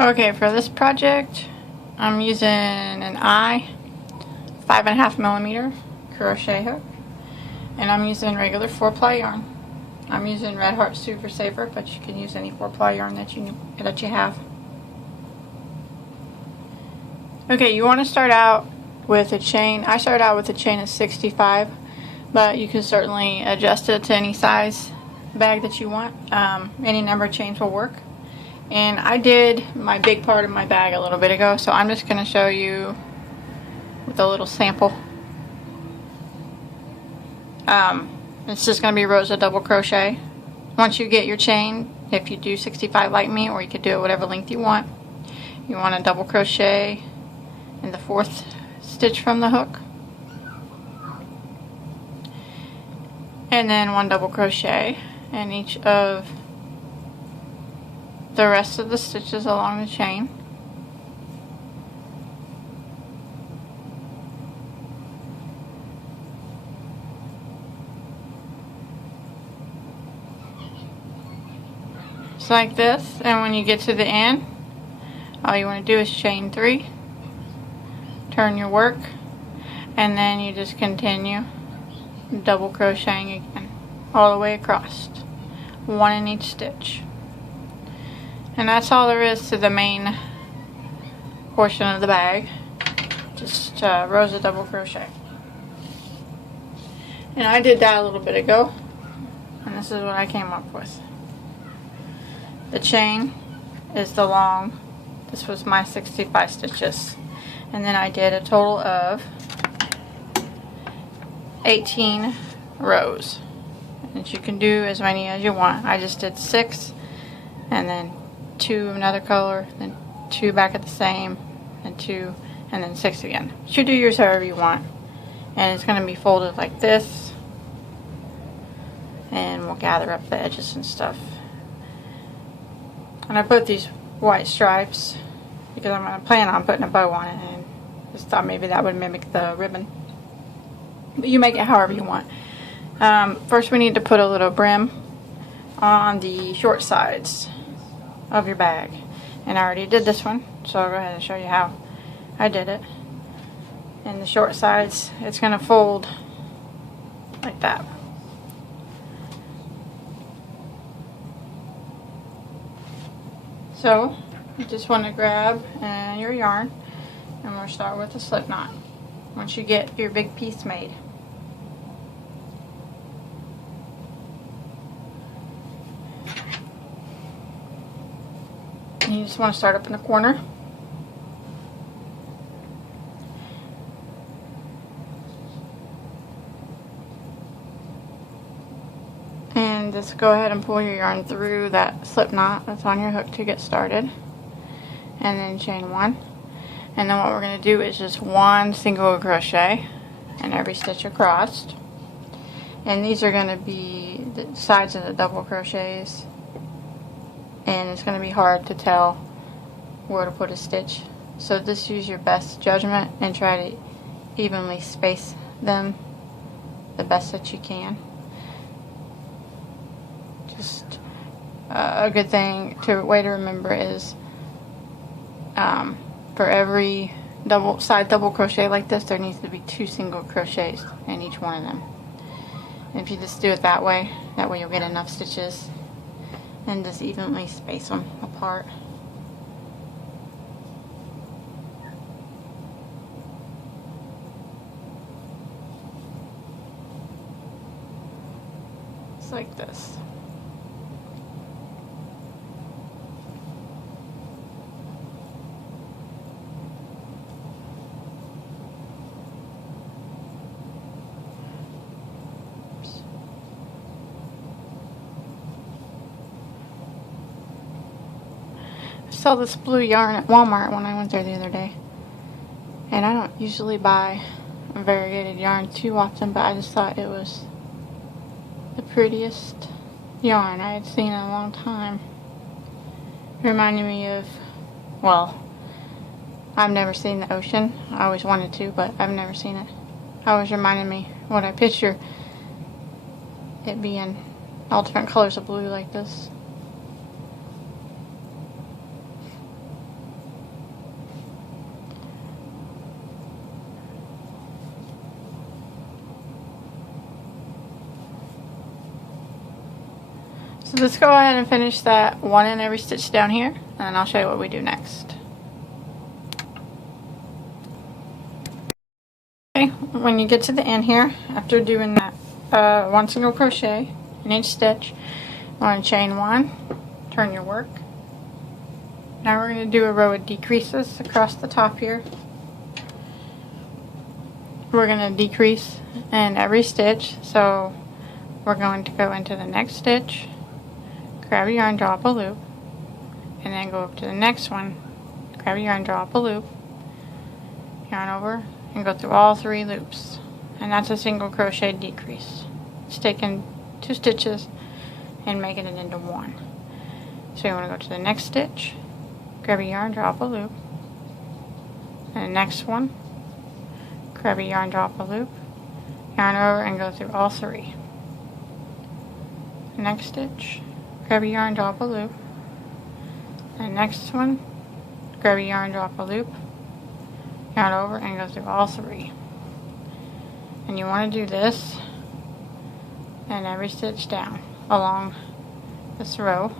Okay, for this project, I'm using an 5.5mm crochet hook, and I'm using regular 4-ply yarn. I'm using Red Heart Super Saver, but you can use any 4-ply yarn that you have. Okay, you want to start out with a chain. I started out with a chain of 65, but you can certainly adjust it to any size bag that you want. Any number of chains will work. And I did my big part of my bag a little bit ago, so I'm just going to show you with a little sample. It's just going to be rows of double crochet. Once you get your chain, if you do 65 like me, or you could do it whatever length you want to double crochet in the 4th stitch from the hook, and then 1 double crochet in each of the rest of the stitches along the chain. Just like this, and when you get to the end, all you want to do is chain 3, turn your work, and then you just continue double crocheting again all the way across, 1 in each stitch. And that's all there is to the main portion of the bag, just rows of double crochet. And I did that a little bit ago, and this is what I came up with. The chain is the long, this was my 65 stitches, and then I did a total of 18 rows, and you can do as many as you want. I just did 6, and then 2 of another color, then 2 back at the same, and 2, and then 6 again. You should do yours however you want. And it's going to be folded like this, and we'll gather up the edges and stuff. And I put these white stripes because I'm going to plan on putting a bow on it, and just thought maybe that would mimic the ribbon. But you make it however you want. First we need to put a little brim on the short sides of your bag, and I already did this one, so I'll go ahead and show you how I did it. And the short sides, it's going to fold like that. So you just want to grab your yarn, and we'll start with a slip knot once you get your big piece made. You just want to start up in the corner. And just go ahead and pull your yarn through that slip knot that's on your hook to get started. And then chain 1. And then what we're going to do is just 1 single crochet in every stitch across. And these are going to be the sides of the double crochets. And it's going to be hard to tell where to put a stitch, so just use your best judgment and try to evenly space them the best that you can. Just a good way to remember is for every side double crochet like this, there needs to be 2 single crochets in each one of them. And if you just do it that way you'll get enough stitches. And just evenly space them apart. Just like this. I saw this blue yarn at Walmart when I went there the other day, and I don't usually buy variegated yarn too often, but I just thought it was the prettiest yarn I had seen in a long time. It reminded me of, well, I've never seen the ocean. I always wanted to, but I've never seen it. It always reminded me what I picture it being all different colors of blue like this. So let's go ahead and finish that one in every stitch down here, and then I'll show you what we do next. Okay, when you get to the end here, after doing that one single crochet in each stitch, you want to chain one, turn your work. Now we're going to do a row of decreases across the top here. We're going to decrease in every stitch, so we're going to go into the next stitch, grab a yarn, draw up a loop, and then go up to the next one, grab a yarn, draw up a loop, yarn over, and go through all 3 loops. And that's a single crochet decrease. It's taking 2 stitches and making it into 1. So you want to go to the next stitch, grab a yarn, draw up a loop, and the next one, grab a yarn, draw up a loop, yarn over, and go through all 3. Next stitch, grab a yarn, draw up a loop, and next one, grab a yarn, draw up a loop, yarn over, and go through all 3. And you want to do this in every stitch down along this row.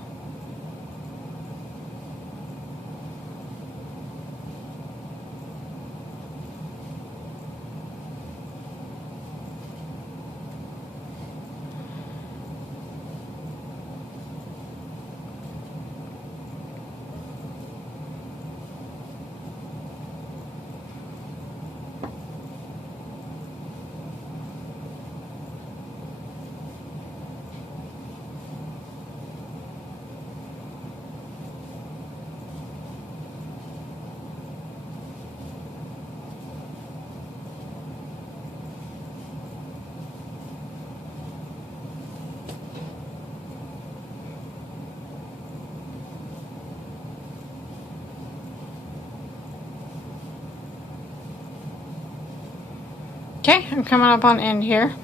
Okay, I'm coming up on end here.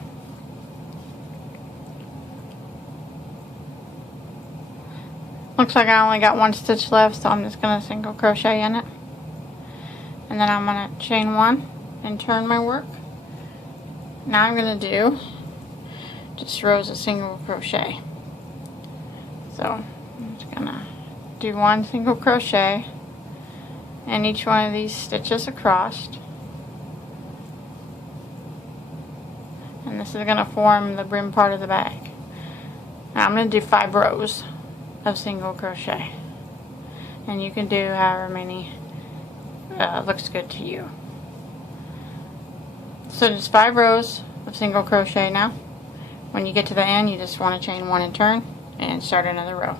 Looks like I only got 1 stitch left, so I'm just going to single crochet in it. And then I'm going to chain 1 and turn my work. Now I'm going to do just rows of single crochet. So I'm just going to do 1 single crochet in each one of these stitches across. And this is going to form the brim part of the bag. Now I'm going to do 5 rows of single crochet. And you can do however many looks good to you. So just 5 rows of single crochet now. When you get to the end, you just want to chain 1 and turn and start another row.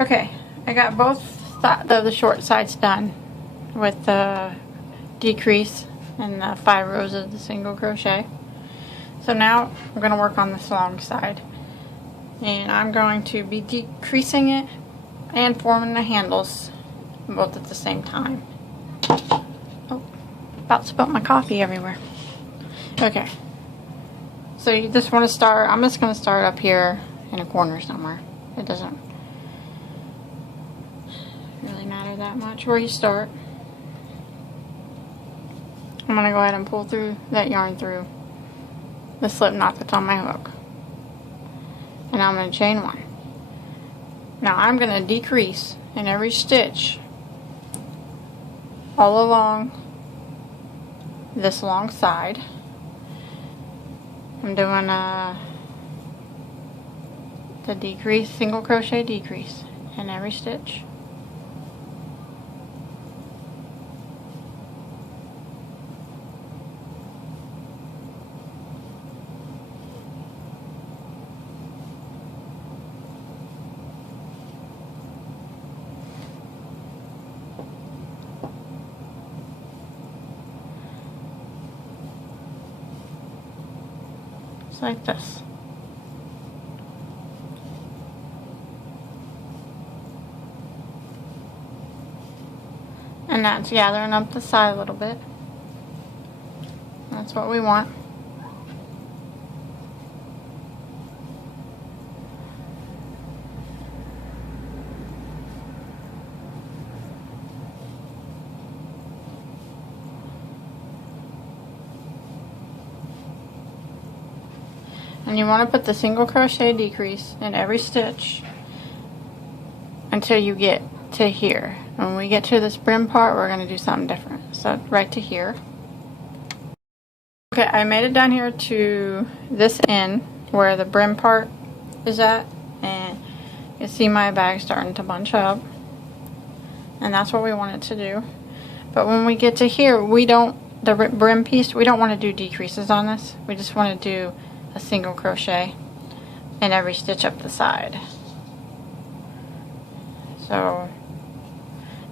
Okay, I got both of the short sides done with the decrease and the 5 rows of the single crochet. So now I'm going to work on this long side, and I'm going to be decreasing it and forming the handles both at the same time. Oh, about spilt my coffee everywhere. Okay, so you just want to start, I'm just going to start up here in a corner somewhere. It doesn't really matter that much where you start. I'm going to go ahead and pull through that yarn through the slip knot that's on my hook. And I'm going to chain 1. Now I'm going to decrease in every stitch all along this long side. I'm doing the decrease, single crochet decrease in every stitch. Like this. And that's gathering up the side a little bit. That's what we want. And you want to put the single crochet decrease in every stitch until you get to here. When we get to this brim part, we're going to do something different. So right to here. Okay, I made it down here to this end where the brim part is at, and you see my bag starting to bunch up, and that's what we want it to do. But when we get to here, we don't, the brim piece, we don't want to do decreases on this. We just want to do a single crochet in every stitch up the side. So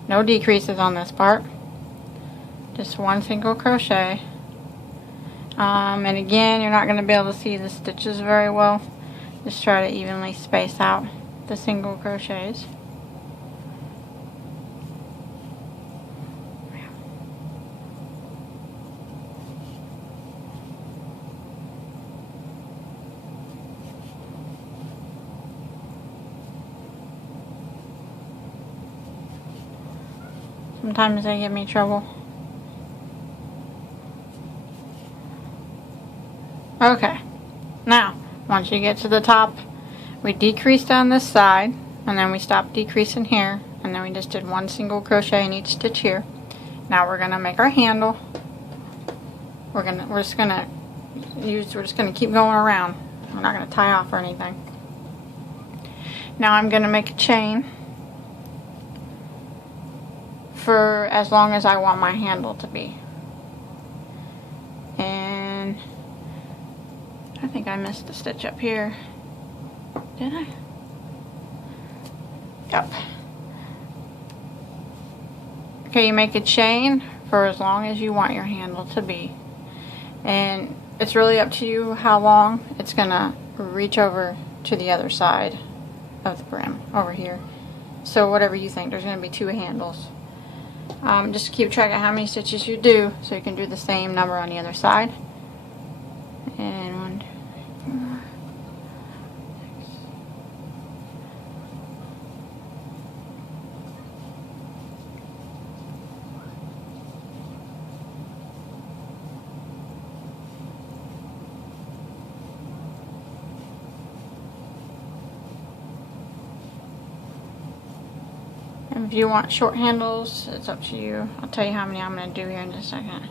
no decreases on this part, just one single crochet. And again, you're not going to be able to see the stitches very well. Just try to evenly space out the single crochets. Sometimes they give me trouble. Okay, now once you get to the top, we decreased on this side, and then we stopped decreasing here, and then we just did one single crochet in each stitch here. Now we're gonna make our handle. We're just gonna keep going around. We're not gonna tie off or anything. Now I'm gonna make a chain for as long as I want my handle to be. And I think I missed a stitch up here. Did I? Yep. Okay, you make a chain for as long as you want your handle to be. And it's really up to you how long it's gonna reach over to the other side of the brim over here. So whatever you think, there's gonna be 2 handles. Just keep track of how many stitches you do so you can do the same number on the other side. And 1, 2, 3, 4, 6. And if you want short handles, it's up to you. I'll tell you how many I'm going to do here in just a second.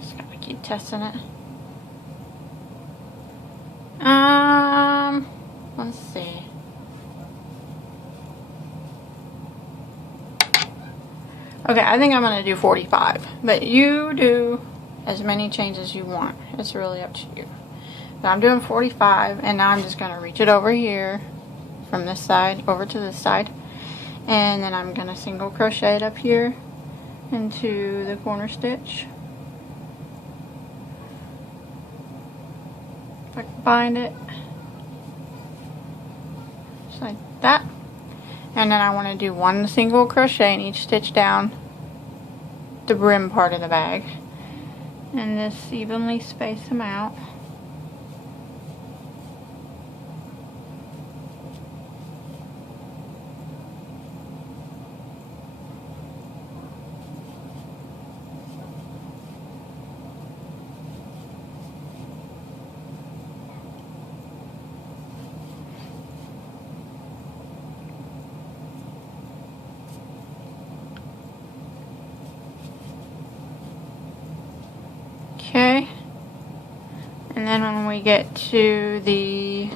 Just gotta keep testing it. Let's see. Okay, I think I'm gonna do 45, but you do as many chains as you want. It's really up to you. But I'm doing 45, and now I'm just gonna reach it over here from this side over to this side, and then I'm gonna single crochet it up here into the corner stitch. If I can find it, just like that. And then I want to do one single crochet in each stitch down the brim part of the bag, and just evenly space them out. Okay, and then when we get to the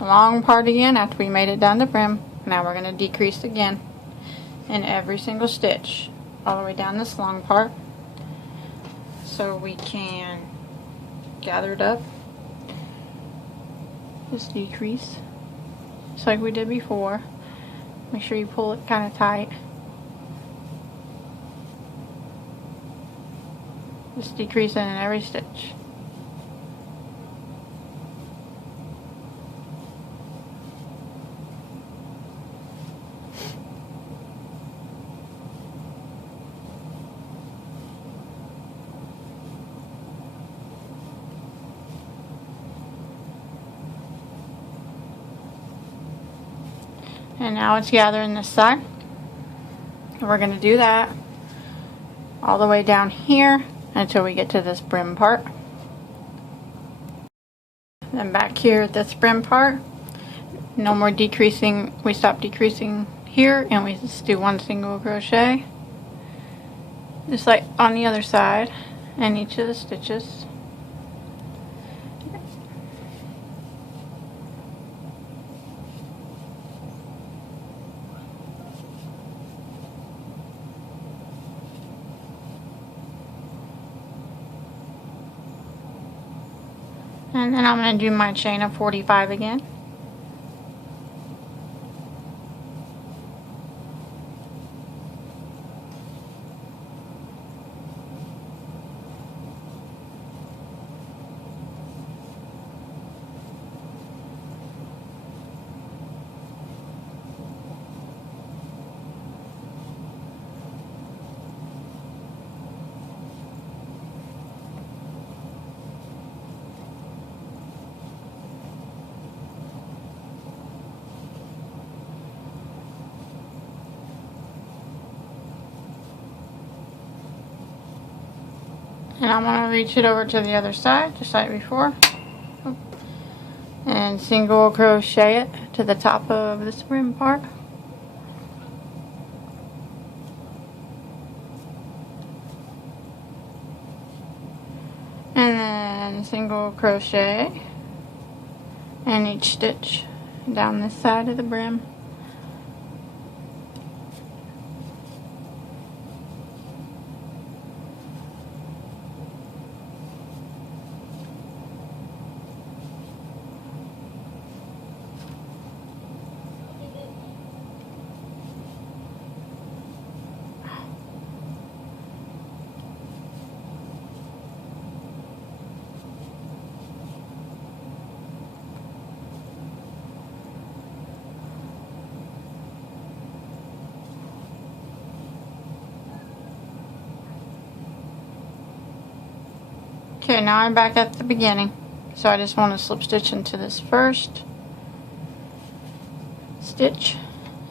long part again, after we made it down the brim, now we're going to decrease again in every single stitch all the way down this long part, so we can gather it up. Just decrease just like we did before. Make sure you pull it kind of tight. Just decrease it in every stitch. And now it's gathering this side. And we're going to do that all the way down here until we get to this brim part. Then back here at this brim part, no more decreasing. We stop decreasing here and we just do one single crochet, just like on the other side, in each of the stitches. And then I'm going to do my chain of 45 again. And I'm going to reach it over to the other side, just like before. And single crochet it to the top of this brim part. And then single crochet in each stitch down this side of the brim. Okay, now I'm back at the beginning. So I just want to slip stitch into this first stitch,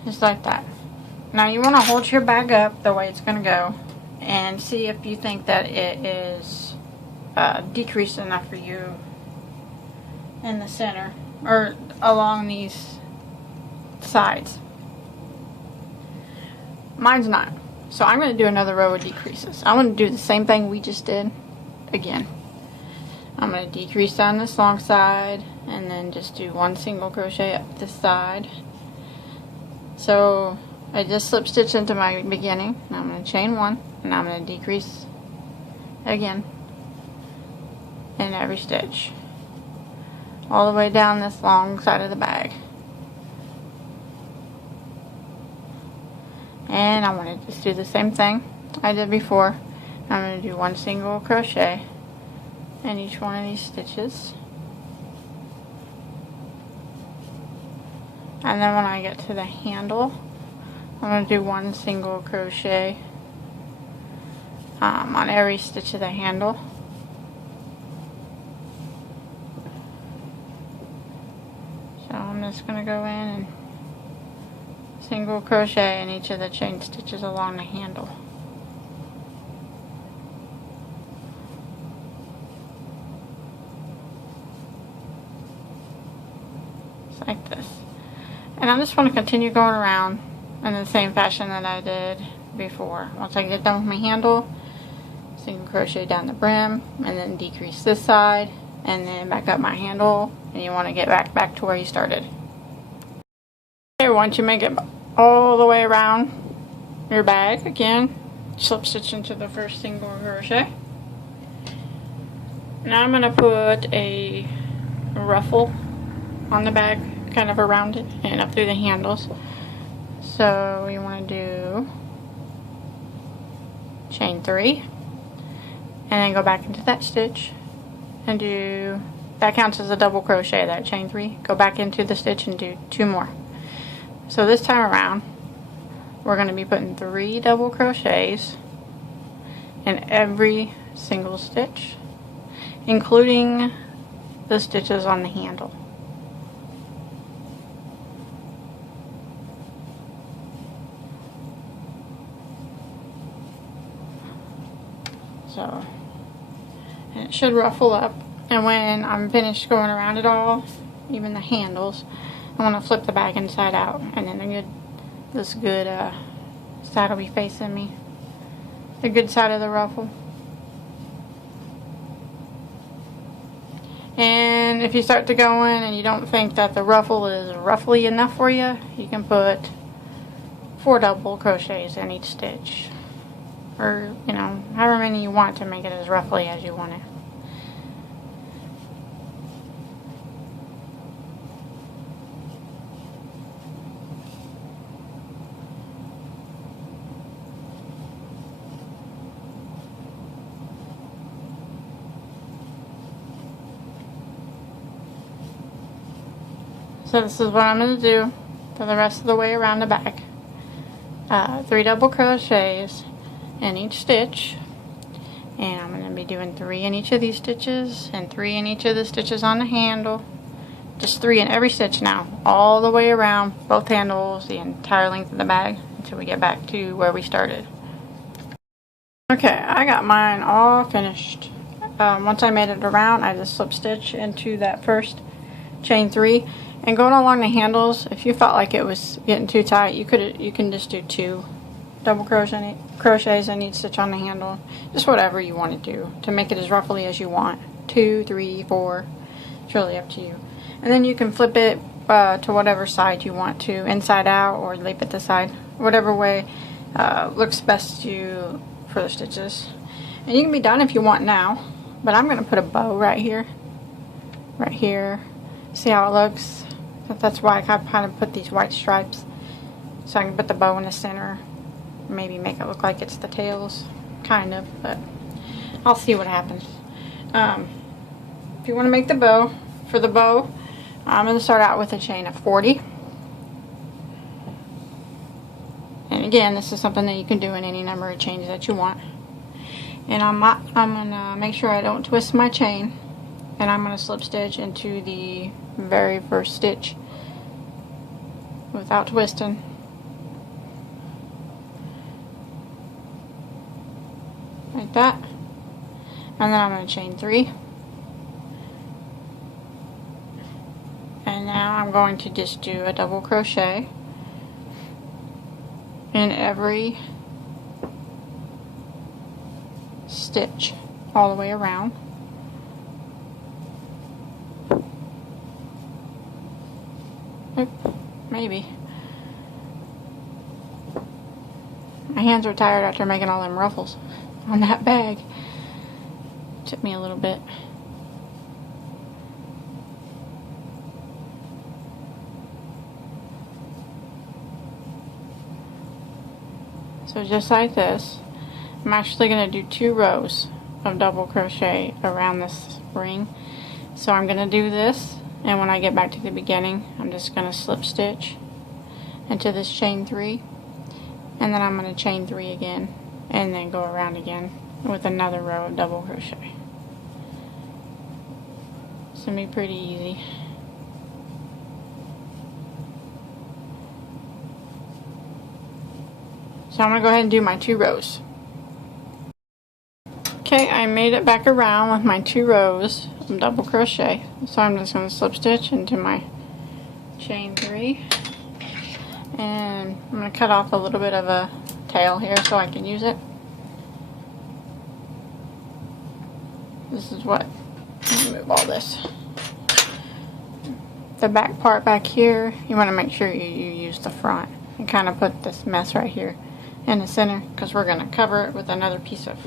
just like that. Now you want to hold your bag up the way it's going to go and see if you think that it is decreased enough for you in the center or along these sides. Mine's not. So I'm going to do another row of decreases. I'm going to do the same thing we just did again. I'm going to decrease down this long side and then just do one single crochet up this side. So I just slip stitch into my beginning, and I'm going to chain one, and I'm going to decrease again in every stitch all the way down this long side of the bag. And I'm going to just do the same thing I did before. I'm going to do one single crochet in each one of these stitches. And then when I get to the handle, I'm going to do one single crochet on every stitch of the handle. So I'm just going to go in and single crochet in each of the chain stitches along the handle. Like this. And I just want to continue going around in the same fashion that I did before. Once I get done with my handle, single crochet down the brim and then decrease this side and then back up my handle, and you want to get back to where you started. Okay, once you make it all the way around your bag, again, slip stitch into the first single crochet. Now I'm going to put a ruffle on the bag, kind of around it and up through the handles. So you want to do chain 3 and then go back into that stitch and do, that counts as a double crochet, that chain 3. Go back into the stitch and do 2 more. So this time around we're going to be putting 3 double crochets in every single stitch, including the stitches on the handle. it should ruffle up. And when I'm finished going around it all, even the handles, I want to flip the bag inside out, and then this good side will be facing me, the good side of the ruffle. And if you start to go in and you don't think that the ruffle is ruffly enough for you, you can put 4 double crochets in each stitch, or you know, however many you want to make it as ruffly as you want it. So this is what I'm going to do for the rest of the way around the back. 3 double crochets in each stitch, and I'm going to be doing 3 in each of these stitches and 3 in each of the stitches on the handle. Just 3 in every stitch now, all the way around both handles, the entire length of the bag, until we get back to where we started. Okay, I got mine all finished. Once I made it around, I just slip stitch into that first chain 3. And going along the handles, if you felt like it was getting too tight, you can just do 2 double crochets in each stitch on the handle. Just whatever you want to do to make it as ruffly as you want. 2, 3, 4. It's really up to you. And then you can flip it to whatever side you want to, inside out or leave it the side, whatever way looks best to you for the stitches. And you can be done if you want now, but I'm going to put a bow right here. See how it looks? That's why I kind of put these white stripes, so I can put the bow in the center, maybe make it look like it's the tails, kind of, but I'll see what happens. If you want to make the bow, for the bow, I'm going to start out with a chain of 40. And again, this is something that you can do in any number of chains that you want. And I'm going to make sure I don't twist my chain, and I'm going to slip stitch into the very first stitch without twisting. Like that. And then I'm going to chain 3. And now I'm going to just do a double crochet in every stitch all the way around. Maybe. My hands are tired after making all them ruffles on that bag. Took me a little bit. So just like this, I'm actually going to do 2 rows of double crochet around this ring. So I'm going to do this, and when I get back to the beginning, I'm just going to slip stitch into this chain 3, and then I'm going to chain 3 again, and then go around again with another row of double crochet. It's going to be pretty easy. So I'm going to go ahead and do my 2 rows. Okay, I made it back around with my 2 rows of double crochet. So I'm just going to slip stitch into my chain 3. And I'm going to cut off a little bit of a tail here so I can use it. This is what, let me move all this. The back part back here, you want to make sure you use the front. And kind of put this mess right here in the center, because we're going to cover it with another piece of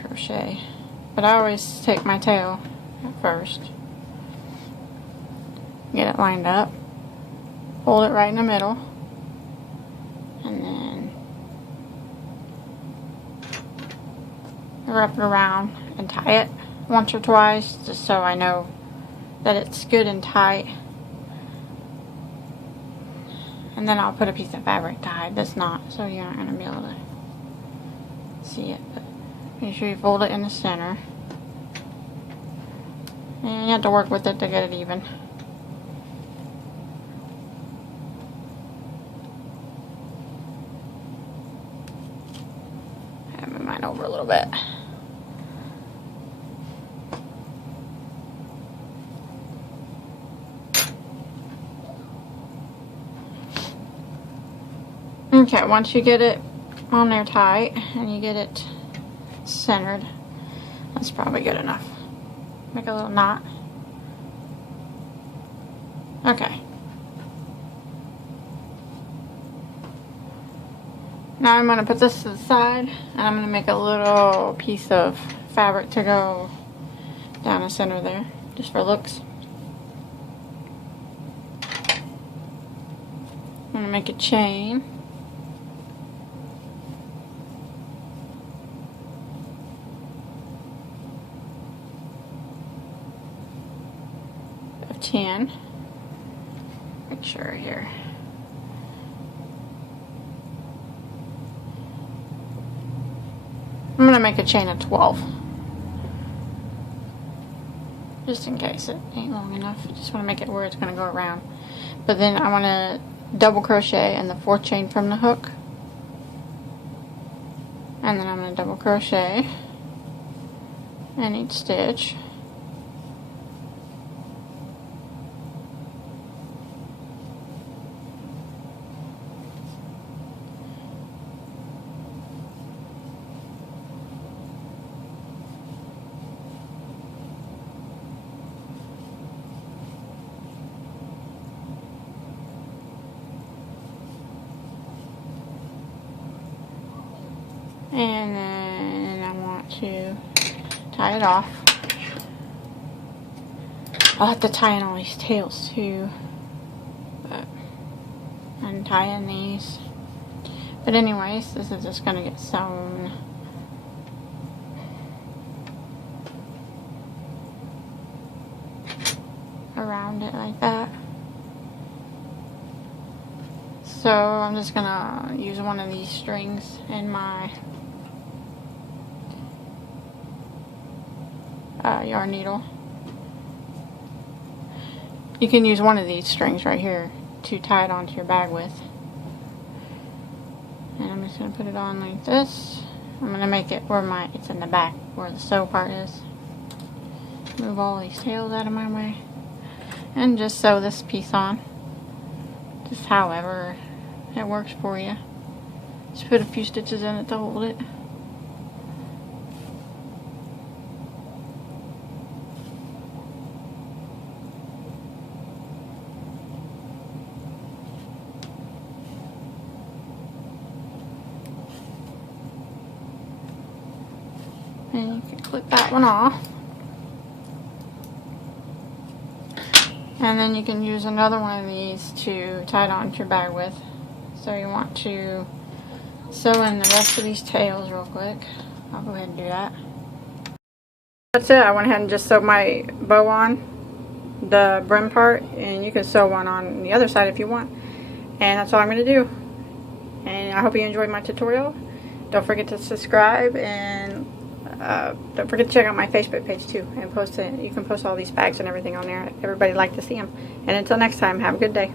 crochet. But I always take my tail at first, get it lined up, fold it right in the middle, and then wrap it around and tie it once or twice, just so I know that it's good and tight. And then I'll put a piece of fabric to hide this knot, so you're not going to be able to see it. But make sure you fold it in the center. And you have to work with it to get it even. I have mine over a little bit. Okay, once you get it on there tight and you get it centered, that's probably good enough. Make a little knot. Okay. Now I'm going to put this to the side, and I'm going to make a little piece of fabric to go down the center there, just for looks. I'm going to make a chain. Of 10. Make sure here. I'm going to make a chain of 12. Just in case it ain't long enough. I just want to make it where it's going to go around. But then I want to double crochet in the 4th chain from the hook. And then I'm going to double crochet in each stitch. And then I want to tie it off. I'll have to tie in all these tails too, but I'm tying these. But anyways, this is just gonna get sewn around it like that. So I'm just gonna use one of these strings in my yarn needle. You can use one of these strings right here to tie it onto your bag with. And I'm just going to put it on like this. I'm going to make it where it's in the back, where the sew part is. Move all these tails out of my way. And just sew this piece on. Just however it works for you. Just put a few stitches in it to hold it. And you can clip that one off. And then you can use another one of these to tie it onto your bag with. So you want to sew in the rest of these tails real quick. I'll go ahead and do that. That's it. I went ahead and just sewed my bow on the brim part, and you can sew one on the other side if you want. And that's all I'm going to do. And I hope you enjoyed my tutorial. Don't forget to subscribe, and don't forget to check out my Facebook page too, and post it. You can post all these bags and everything on there. Everybody like to see them. And until next time, have a good day.